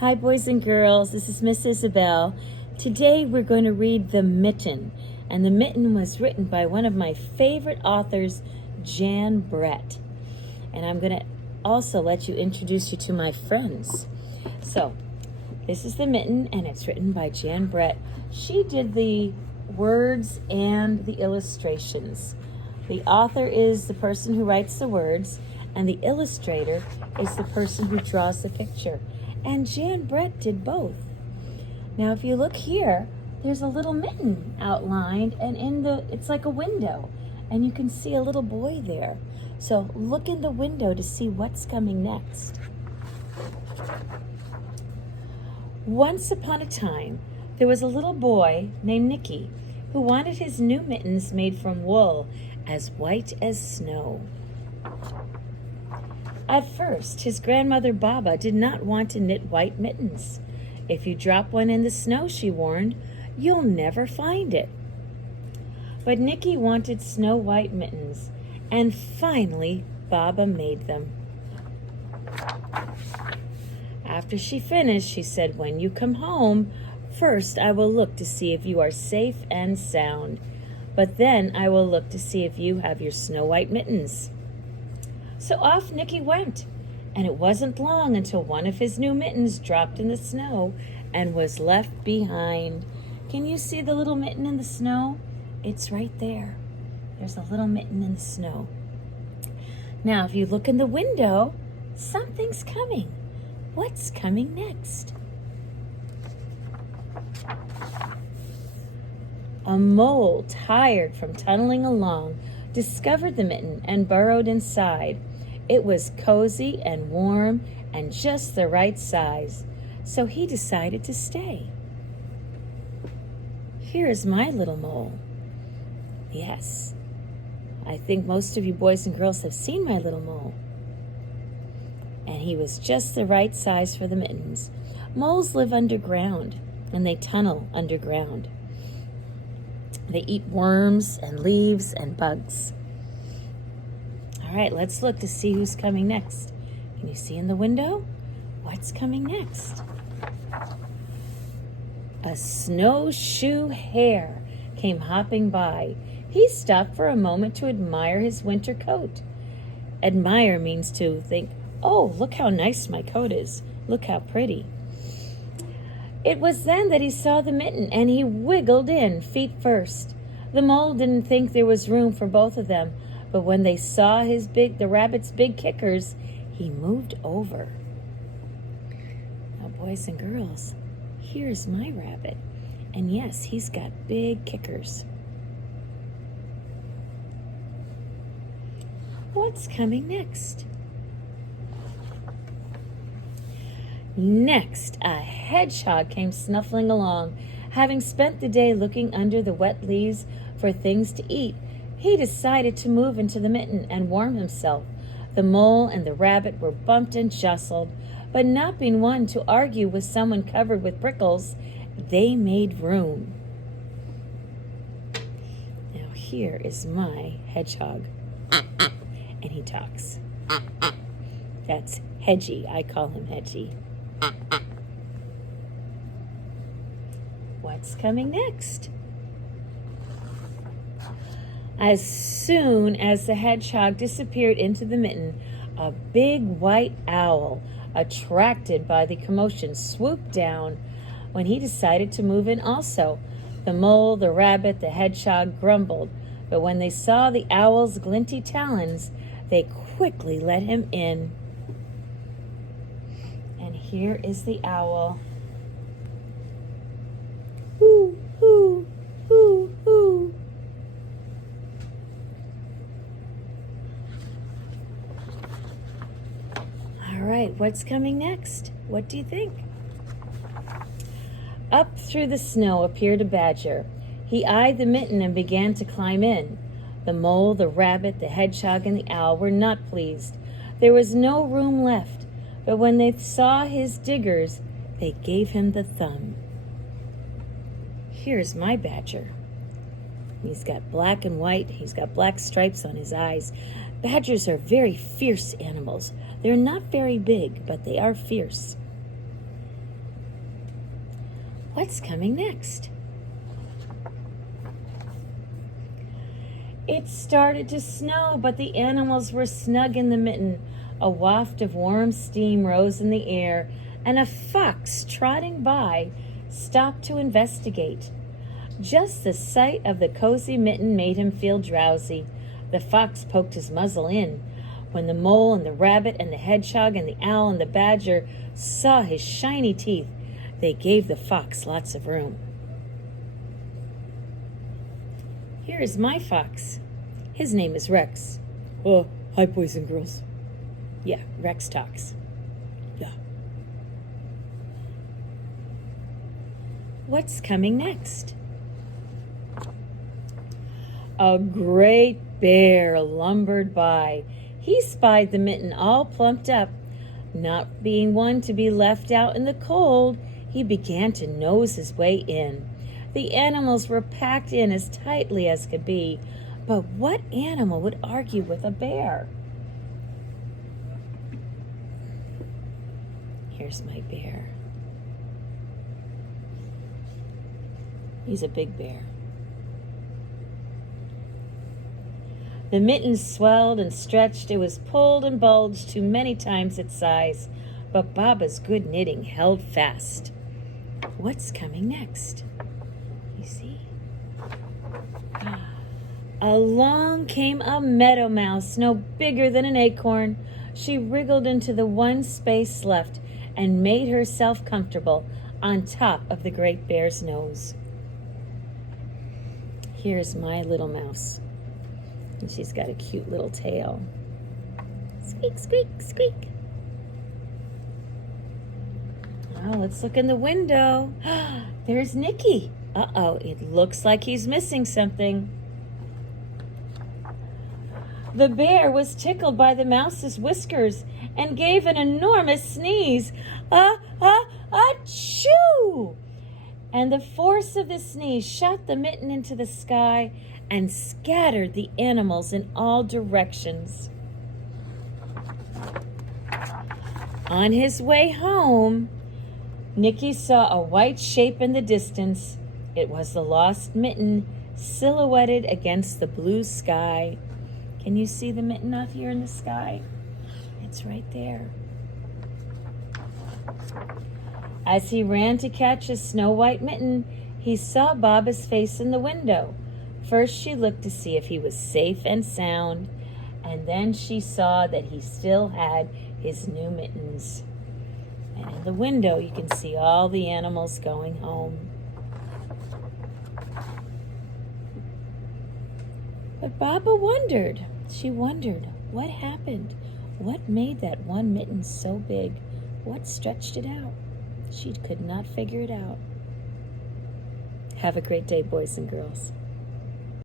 Hi, boys and girls. This is Miss Isabel. Today we're going to read The Mitten. And The Mitten was written by one of my favorite authors, Jan Brett. And I'm going to also let you introduce you to my friends. So, this is The Mitten, and it's written by Jan Brett. She did the words and the illustrations. The author is the person who writes the words, and the illustrator is the person who draws the picture. And Jan Brett did both. Now, if you look here, there's a little mitten outlined, and it's like a window, and you can see a little boy there. So look in the window to see what's coming next. Once upon a time, there was a little boy named Nicky who wanted his new mittens made from wool as white as snow. At first, his grandmother Baba did not want to knit white mittens. If you drop one in the snow, she warned, you'll never find it. But Nicky wanted snow white mittens, and finally Baba made them. After she finished, she said, when you come home, first I will look to see if you are safe and sound, but then I will look to see if you have your snow white mittens. So off Nicky went, and it wasn't long until one of his new mittens dropped in the snow and was left behind. Can you see the little mitten in the snow? It's right there. There's a little mitten in the snow. Now, if you look in the window, something's coming. What's coming next? A mole, tired from tunneling along, discovered the mitten and burrowed inside. It was cozy and warm and just the right size, so he decided to stay. Here's my little mole. Yes, I think most of you boys and girls have seen my little mole. And he was just the right size for the mittens. Moles live underground, and they tunnel underground. They eat worms and leaves and bugs. All right, let's look to see who's coming next. Can you see in the window? What's coming next? A snowshoe hare came hopping by. He stopped for a moment to admire his winter coat. Admire means to think, oh, look how nice my coat is. Look how pretty. It was then that he saw the mitten, and he wiggled in, feet first. The mole didn't think there was room for both of them, but when they saw the rabbit's big kickers, he moved over. Now, boys and girls, here's my rabbit. And yes, he's got big kickers. What's coming next? Next, a hedgehog came snuffling along. Having spent the day looking under the wet leaves for things to eat, he decided to move into the mitten and warm himself. The mole and the rabbit were bumped and jostled, but not being one to argue with someone covered with prickles, they made room. Now here is my hedgehog, and he talks. That's Hedgie. I call him Hedgie. What's coming next? As soon as the hedgehog disappeared into the mitten, a big white owl, attracted by the commotion, swooped down when he decided to move in also. The mole, the rabbit, the hedgehog grumbled, but when they saw the owl's glinty talons, they quickly let him in. And here is the owl. Hoo, hoo, hoo, hoo. All right, what's coming next? What do you think? Up through the snow appeared a badger. He eyed the mitten and began to climb in. The mole, the rabbit, the hedgehog, and the owl were not pleased. There was no room left, but when they saw his diggers, they gave him the thumb. Here's my badger. He's got black and white. He's got black stripes on his eyes. Badgers are very fierce animals. They're not very big, but they are fierce. What's coming next? It started to snow, but the animals were snug in the mitten. A waft of warm steam rose in the air, and a fox trotting by stopped to investigate. Just the sight of the cozy mitten made him feel drowsy. The fox poked his muzzle in. When the mole and the rabbit and the hedgehog and the owl and the badger saw his shiny teeth, they gave the fox lots of room. Here is my fox. His name is Rex. Oh, hi, boys and girls. Yeah, Rex talks. Yeah. What's coming next? A great bear lumbered by. He spied the mitten all plumped up. Not being one to be left out in the cold, he began to nose his way in. The animals were packed in as tightly as could be, but what animal would argue with a bear? Here's my bear. He's a big bear. The mitten swelled and stretched. It was pulled and bulged to many times its size, but Baba's good knitting held fast. What's coming next? You see? Along came a meadow mouse, no bigger than an acorn. She wriggled into the one space left and made herself comfortable on top of the great bear's nose. Here's my little mouse. And she's got a cute little tail. Squeak, squeak, squeak. Oh, let's look in the window. There's Nicky. Uh-oh, it looks like he's missing something. The bear was tickled by the mouse's whiskers and gave an enormous sneeze. Achoo! And the force of the sneeze shot the mitten into the sky and scattered the animals in all directions. On his way home, Nicky saw a white shape in the distance. It was the lost mitten silhouetted against the blue sky. Can you see the mitten out here in the sky? It's right there. As he ran to catch his snow-white mitten, he saw Baba's face in the window. First she looked to see if he was safe and sound, and then she saw that he still had his new mittens. And in the window you can see all the animals going home. But Baba wondered. She wondered, what happened? What made that one mitten so big? What stretched it out? She could not figure it out. Have a great day, boys and girls.